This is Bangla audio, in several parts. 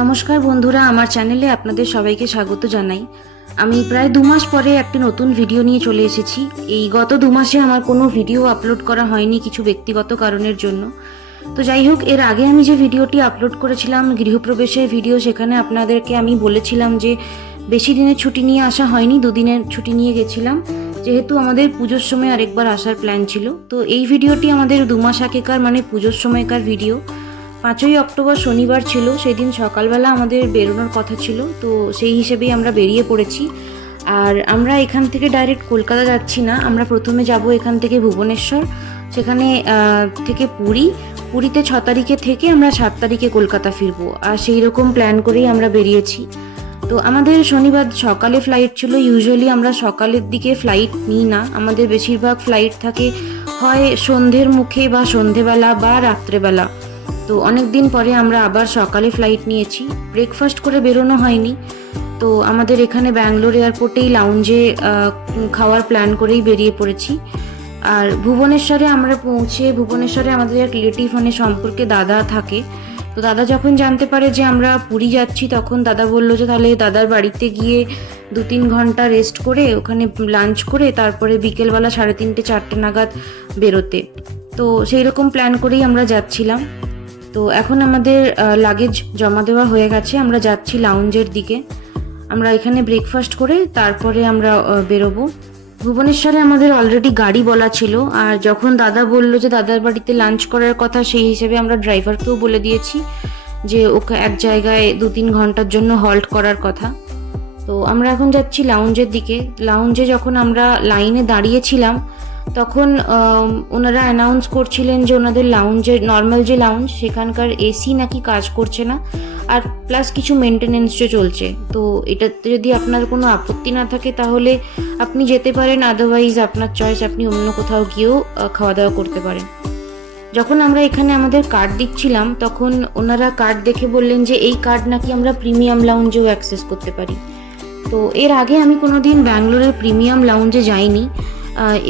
নমস্কার বন্ধুরা, আমার চ্যানেলে আপনাদের সবাইকে স্বাগত জানাই। আমি প্রায় 2 মাস পরে একটি নতুন ভিডিও নিয়ে চলে এসেছি। এই গত 2 মাসে আমার কোনো ভিডিও আপলোড করা হয়নি কিছু ব্যক্তিগত কারণের জন্য। তো যাই হোক, এর আগে আমি যে ভিডিওটি আপলোড করেছিলাম গৃহপ্রবেশের ভিডিও, সেখানে আপনাদেরকে আমি বলেছিলাম যে বেশি দিনের ছুটি নিয়ে আসা হয়নি, 2 দিনের ছুটি নিয়ে গেছিলাম, যেহেতু আমাদের পুজোর সময় আরেকবার আসার প্ল্যান ছিল। তো এই ভিডিওটি আমাদের 2 মাস আগেকার, মানে পুজোর সময়কার ভিডিও। 5ই অক্টোবর শনিবার ছিল, সেদিন সকালবেলা আমাদের বেরোনোর কথা ছিল, তো সেই হিসেবেই আমরা বেরিয়ে পড়েছি। আর আমরা এখান থেকে ডাইরেক্ট কলকাতা যাচ্ছি না, আমরা প্রথমে যাব এখান থেকে ভুবনেশ্বর, সেখানে থেকে পুরীতে 6 তারিখে থেকে আমরা 7 তারিখে কলকাতা ফিরবো। আর সেই রকম প্ল্যান করেই আমরা বেরিয়েছি। তো আমাদের শনিবার সকালে ফ্লাইট ছিল। ইউজুয়ালি আমরা সকালের দিকে ফ্লাইট নিই না, আমাদের বেশিরভাগ ফ্লাইট থাকে হয় সন্ধ্যের মুখে বা সন্ধেবেলা বা রাত্রেবেলা। তো অনেক দিন পরে আমরা আবার সকালে ফ্লাইট নিয়েছি, ব্রেকফাস্ট করে বেরোনো হয়নি। তো আমাদের এখানে ব্যাঙ্গালোর এয়ারপোর্টেই লাউঞ্জে খাওয়ার প্ল্যান করেই বেরিয়ে পড়েছি। আর ভুবনেশ্বরে আমরা পৌঁছে, ভুবনেশ্বরে আমাদের এক রিলেটিভ মানে সম্পর্কে দাদা থাকে। তো দাদা যখন জানতে পারে যে আমরা পুরী যাচ্ছি, তখন দাদা বললো যে তাহলে দাদার বাড়িতে গিয়ে 2-3 ঘন্টা রেস্ট করে ওখানে লাঞ্চ করে তারপরে বিকেলবেলা 3:30-4টে নাগাদ বেরোতে। তো সেই রকম প্ল্যান করেই আমরা যাচ্ছিলাম। তো এখন আমাদের লাগেজ জমা দেওয়া হয়ে গেছে, আমরা যাচ্ছি লাউঞ্জের দিকে। আমরা এখানে ব্রেকফাস্ট করে তারপরে আমরা বেরোবো। ভুবনেশ্বরে আমাদের অলরেডি গাড়ি বলা ছিল, আর যখন দাদা বললো যে দাদার বাড়িতে লাঞ্চ করার কথা, সেই হিসেবে আমরা ড্রাইভারকেও বলে দিয়েছি যে ওকে এক জায়গায় 2-3 ঘন্টার জন্য হল্ট করার কথা। তো আমরা এখন যাচ্ছি লাউঞ্জের দিকে। লাউঞ্জে যখন আমরা লাইনে দাঁড়িয়েছিলাম, তখন ওনারা অ্যানাউন্স করছিলেন যে ওনাদের লাউঞ্জের নর্মাল যে লাউঞ্জ, সেখানকার এসি নাকি কাজ করছে না, আর প্লাস কিছু মেনটেনেন্সও চলছে। তো এটাতে যদি আপনার কোনো আপত্তি না থাকে তাহলে আপনি যেতে পারেন, আদারওয়াইজ আপনার চয়েস, আপনি অন্য কোথাও গিয়েও খাওয়া দাওয়া করতে পারেন। যখন আমরা এখানে আমাদের কার্ড দিচ্ছিলাম, তখন ওনারা কার্ড দেখে বললেন যে এই কার্ড নাকি আমরা প্রিমিয়াম লাউঞ্জেও অ্যাক্সেস করতে পারি। তো এর আগে আমি কোনোদিন ব্যাঙ্গালোরের প্রিমিয়াম লাউঞ্জে যাইনি,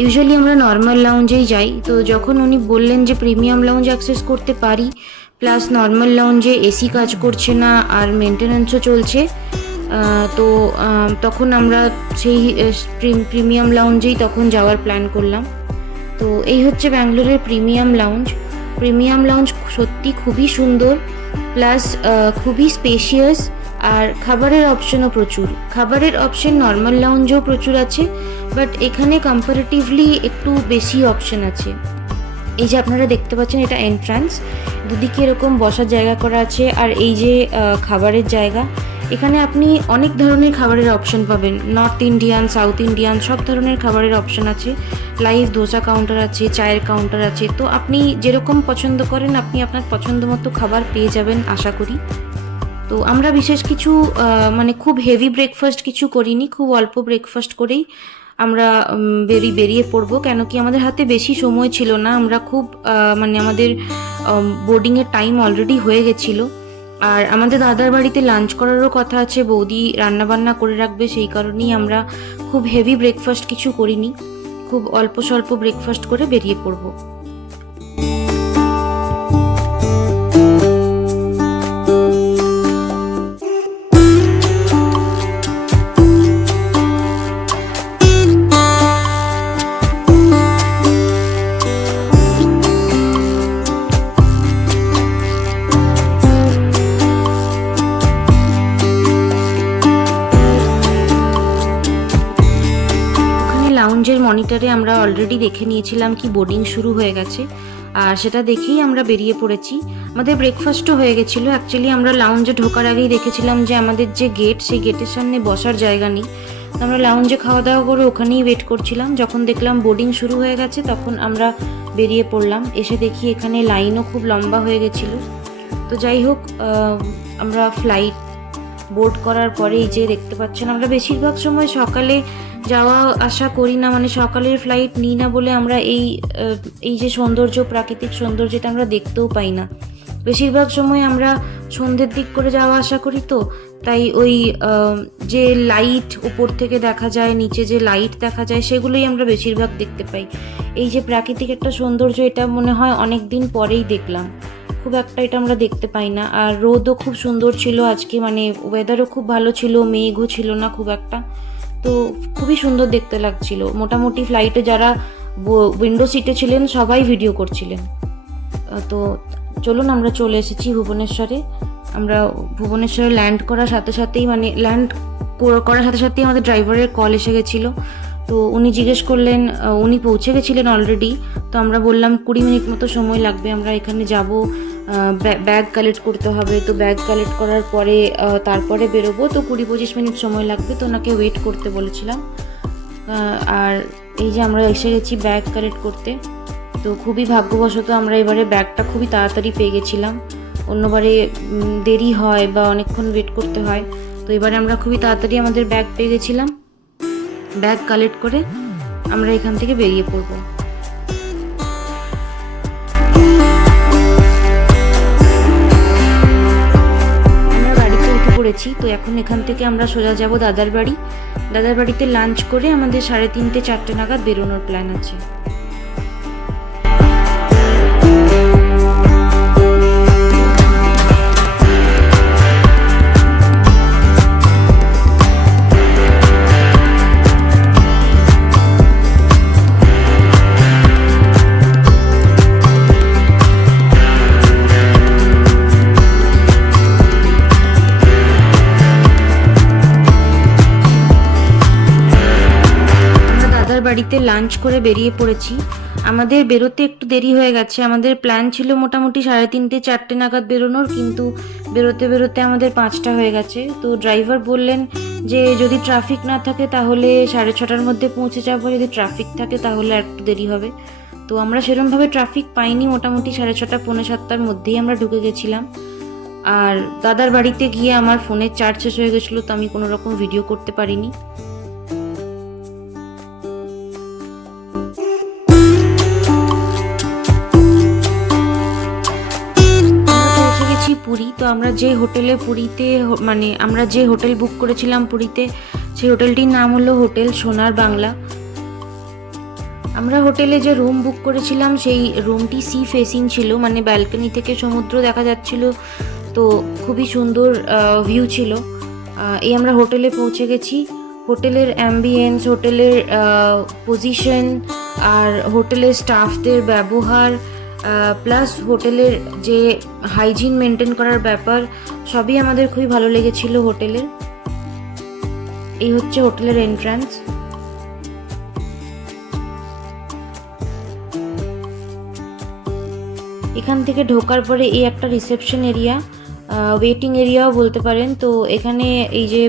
ইউজুয়ালি আমরা নর্মাল লাউঞ্জেই যাই। তো যখন উনি বললেন যে প্রিমিয়াম লাউঞ্জ অ্যাক্সেস করতে পারি, প্লাস নর্মাল লাউঞ্জে এসি কাজ করছে না আর মেনটেন্যান্সও চলছে, তো তখন আমরা সেই প্রিমিয়াম লাউঞ্জেই তখন যাওয়ার প্ল্যান করলাম। তো এই হচ্ছে ব্যাঙ্গালোরের প্রিমিয়াম লাউঞ্জ। প্রিমিয়াম লাউঞ্জ সত্যি খুবই সুন্দর, প্লাস খুবই স্পেশিয়াস, আর খাবারের অপশনও প্রচুর। খাবারের অপশন নর্মাল লাউঞ্জেও প্রচুর আছে, বাট এখানে কম্পারেটিভলি একটু বেশি অপশন আছে। এই যে আপনারা দেখতে পাচ্ছেন, এটা এন্ট্রান্স, দুদিকে এরকম বসার জায়গা করা আছে, আর এই যে খাবারের জায়গা, এখানে আপনি অনেক ধরনের খাবারের অপশন পাবেন। নর্থ ইন্ডিয়ান, সাউথ ইন্ডিয়ান, সব ধরনের খাবারের অপশন আছে। লাইভ ধোসা কাউন্টার আছে, চায়ের কাউন্টার আছে। তো আপনি যেরকম পছন্দ করেন, আপনি আপনার পছন্দ মতো খাবার পেয়ে যাবেন আশা করি। তো আমরা বিশেষ কিছু মানে খুব হেভি ব্রেকফাস্ট কিছু করিনি, খুব অল্প ব্রেকফাস্ট করেই আমরা বেরিয়ে পড়বো, কেন কি আমাদের হাতে বেশি সময় ছিল না। আমরা খুব মানে আমাদের বোর্ডিংয়ের টাইম অলরেডি হয়ে গেছিলো, আর আমাদের দাদার বাড়িতে লাঞ্চ করারও কথা আছে, বৌদি রান্নাবান্না করে রাখবে, সেই কারণেই আমরা খুব হেভি ব্রেকফাস্ট কিছু করিনি, খুব অল্প স্বল্প ব্রেকফাস্ট করে বেরিয়ে পড়বো। লাউঞ্জের মনিটরে আমরা অলরেডি দেখে নিয়েছিলাম কি বোর্ডিং শুরু হয়ে গেছে, আর সেটা দেখেই আমরা বেরিয়ে পড়েছি। আমাদের ব্রেকফাস্টও হয়ে গেছিলো। অ্যাকচুয়ালি আমরা লাউঞ্জে ঢোকার আগেই দেখেছিলাম যে আমাদের যে গেট, সেই গেটের সামনে বসার জায়গা নেই। আমরা লাউঞ্জে খাওয়া দাওয়া করে ওখানেই ওয়েট করছিলাম। যখন দেখলাম বোর্ডিং শুরু হয়ে গেছে, তখন আমরা বেরিয়ে পড়লাম। এসে দেখি এখানে লাইনও খুব লম্বা হয়ে গেছিলো। তো যাই হোক, আমরা ফ্লাইট বোর্ড করার পরেই যে দেখতে পাচ্ছেন, আমরা বেশিরভাগ সময় সকালে যাওয়া আসা করি না, মানে সকালের ফ্লাইট নিই না বলে আমরা এই যে সৌন্দর্য, প্রাকৃতিক সৌন্দর্যটা আমরা দেখতেও পাই না। বেশিরভাগ সময় আমরা সন্ধ্যের দিক করে যাওয়া আসা করি, তো তাই ওই যে লাইট উপর থেকে দেখা যায়, নিচে যে লাইট দেখা যায়, সেগুলোই আমরা বেশিরভাগ দেখতে পাই। এই যে প্রাকৃতিক একটা সৌন্দর্য, এটা মনে হয় অনেক দিন পরেই দেখলাম। খুব একটা এটা আমরা দেখতে পাই না। আর রোদও খুব সুন্দর ছিল আজকে, মানে ওয়েদারও খুব ভালো ছিল, মেঘও ছিল না খুব একটা, তো খুবই সুন্দর দেখতে লাগছিল। মোটামুটি ফ্লাইটে যারা উইন্ডো সিটে ছিলেন সবাই ভিডিও করছিলেন। তো চলুন, আমরা চলে এসেছি ভুবনেশ্বরে। আমরা ভুবনেশ্বরে ল্যান্ড করার সাথে সাথেই, মানে ল্যান্ড করার সাথে সাথেই আমাদের ড্রাইভারের কল এসে গেছিলো। তো উনি জিজ্ঞেস করলেন, উনি পৌঁছে গেছিলেন অলরেডি। তো আমরা বললাম 20 মিনিট মতো সময় লাগবে, আমরা এখানে যাব, ব্যাগ কালেক্ট করতে হবে। তো ব্যাগ কালেক্ট করার পরে তারপরে বেরোবো, তো 20-25 মিনিট সময় লাগবে, তো ওনাকে ওয়েট করতে বলেছিলাম। আর এই যে আমরা এসে গেছি ব্যাগ কালেক্ট করতে। তো খুবই ভাগ্যবশত আমরা এবারে ব্যাগটা খুবই তাড়াতাড়ি পেয়ে গেছিলাম। অন্যবারে দেরি হয় বা অনেকক্ষণ ওয়েট করতে হয়, তো এবারে আমরা খুবই তাড়াতাড়ি আমাদের ব্যাগ পেয়ে গেছিলাম। ব্যাগ কালেক্ট করে আমরা এখান থেকে বেরিয়ে পড়ব। আমরা গাড়িতে উঠে পড়েছি। তো এখন এখান থেকে আমরা সোজা যাব দাদার বাড়ি। দাদার বাড়িতে লাঞ্চ করে আমাদের 3:30-4টে নাগাদ বেরোনোর প্ল্যান আছে। বাড়িতে লাঞ্চ করে বেরিয়ে পড়েছি। আমাদের বেরোতে একটু দেরি হয়ে গেছে। আমাদের প্ল্যান ছিল মোটামুটি 3:30-4টে নাগাদ বেরোনোর, কিন্তু বেরোতে বেরোতে আমাদের 5টা হয়ে গেছে। তো ড্রাইভার বললেন যে যদি ট্রাফিক না থাকে তাহলে 6:30টার মধ্যে পৌঁছে যাবো, যদি ট্রাফিক থাকে তাহলে একটু দেরি হবে। তো আমরা সেরকমভাবে ট্রাফিক পাইনি, মোটামুটি 6:30, 6:45টার মধ্যেই আমরা ঢুকে গেছিলাম। আর দাদার বাড়িতে গিয়ে আমার ফোনের চার্জ শেষ হয়ে গেছিলো, তো আমি কোনো রকম ভিডিও করতে পারিনি। পুরী। তো আমরা যে হোটেলে পুরীতে, মানে আমরা যে হোটেল বুক করেছিলাম পুরীতে, সেই হোটেলটির নাম হলো হোটেল সোনার বাংলা। আমরা হোটেলে যে রুম বুক করেছিলাম সেই রুমটি সি ফেসিং ছিল, মানে ব্যালকনি থেকে সমুদ্র দেখা যাচ্ছিল, তো খুবই সুন্দর ভিউ ছিল। এই আমরা হোটেলে পৌঁছে গেছি। হোটেলের অ্যাম্বিয়েন্স, হোটেলের পজিশন, আর হোটেলের স্টাফদের ব্যবহার, প্লাস হোটেলের যে হাইজিন মেনটেন করার ব্যাপার, সবই আমাদের খুবই ভালো লেগেছিল হোটেলের। এই হচ্ছে হোটেলের এন্ট্রান্স। এখান থেকে ঢোকার পরে এই একটা রিসেপশন এরিয়া, ওয়েটিং এরিয়াও বলতে পারেন। তো এখানে এই যে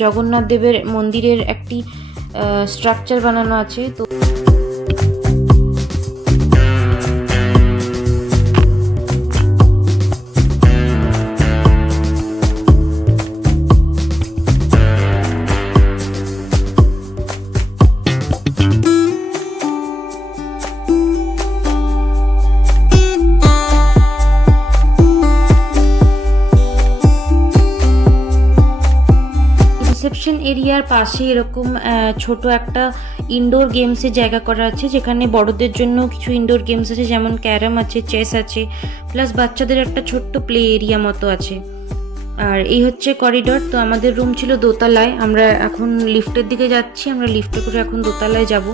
জগন্নাথ দেবের মন্দিরের একটি স্ট্রাকচার বানানো আছে। তো রিসেপশন এরিয়ার পাশে এরকম ছোট একটা ইনডোর গেমসের জায়গা করা আছে, যেখানে বড়দের জন্য কিছু ইনডোর গেমস আছে, যেমন ক্যারাম আছে, চেস আছে, প্লাস বাচ্চাদের একটা ছোট্ট প্লে এরিয়া মতো আছে। আর এই হচ্ছে করিডর। তো আমাদের রুম ছিল দোতলায়, আমরা এখন লিফটের দিকে যাচ্ছি, আমরা লিফটে করে এখন দোতলায় যাব।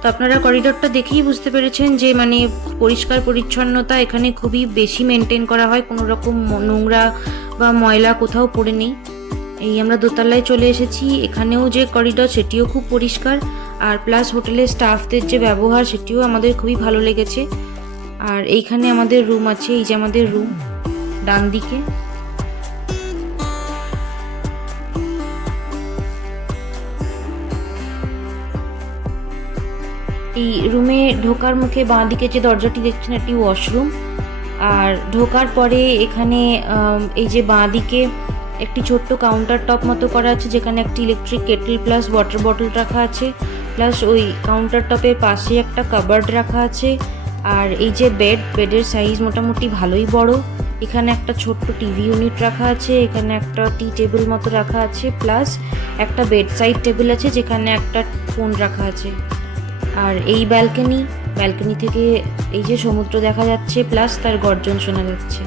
তো আপনারা করিডরটা দেখেই বুঝতে পেরেছেন যে মানে পরিষ্কার পরিচ্ছন্নতা এখানে খুবই বেশি মেনটেন করা হয়, কোনো রকম নোংরা বা ময়লা কোথাও পড়ে নেই। এই আমরা দোতলায় চলে এসেছি। এখানেও যে করিডর সেটিও খুব পরিষ্কার, আর প্লাস হোটেলের স্টাফদের যে ব্যবহার সেটিও আমাদের খুবই ভালো লেগেছে। আর এইখানে আমাদের রুম আছে, এই যে আমাদের রুম ডান দিকে। এই রুমে ঢোকার মুখে বাঁ দিকে যে দরজাটি দেখছেন এটি ওয়াশরুম। আর ঢোকার পরে এখানে এই যে বাঁ দিকে একটি ছোট্ট কাউন্টার টপ মতো করা আছে, যেখানে একটি electric Kettle plus water bottle রাখা আছে, প্লাস ওই কাউন্টার টপের পাশে একটা কাবার্ড রাখা আছে। আর এই যে বেডের সাইজ মোটামুটি ভালোই বড়। এখানে একটা ছোট্ট টিভি ইউনিট রাখা আছে, এখানে একটা টি টেবিল মতো রাখা আছে, প্লাস একটা বেড সাইড টেবিল আছে যেখানে একটা ফোন রাখা আছে। আর এই ব্যালকনি, ব্যালকনি থেকে এই যে সমুদ্র দেখা যাচ্ছে, প্লাস তার গর্জন শোনা যাচ্ছে।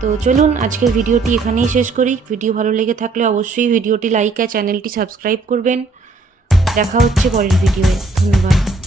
তো চলুন আজকের ভিডিওটি এখানেই শেষ করি। ভিডিও ভালো লেগে থাকলে অবশ্যই ভিডিওটি লাইক আর চ্যানেলটি সাবস্ক্রাইব করবেন। দেখা হচ্ছে পরের ভিডিওয়ে। ধন্যবাদ।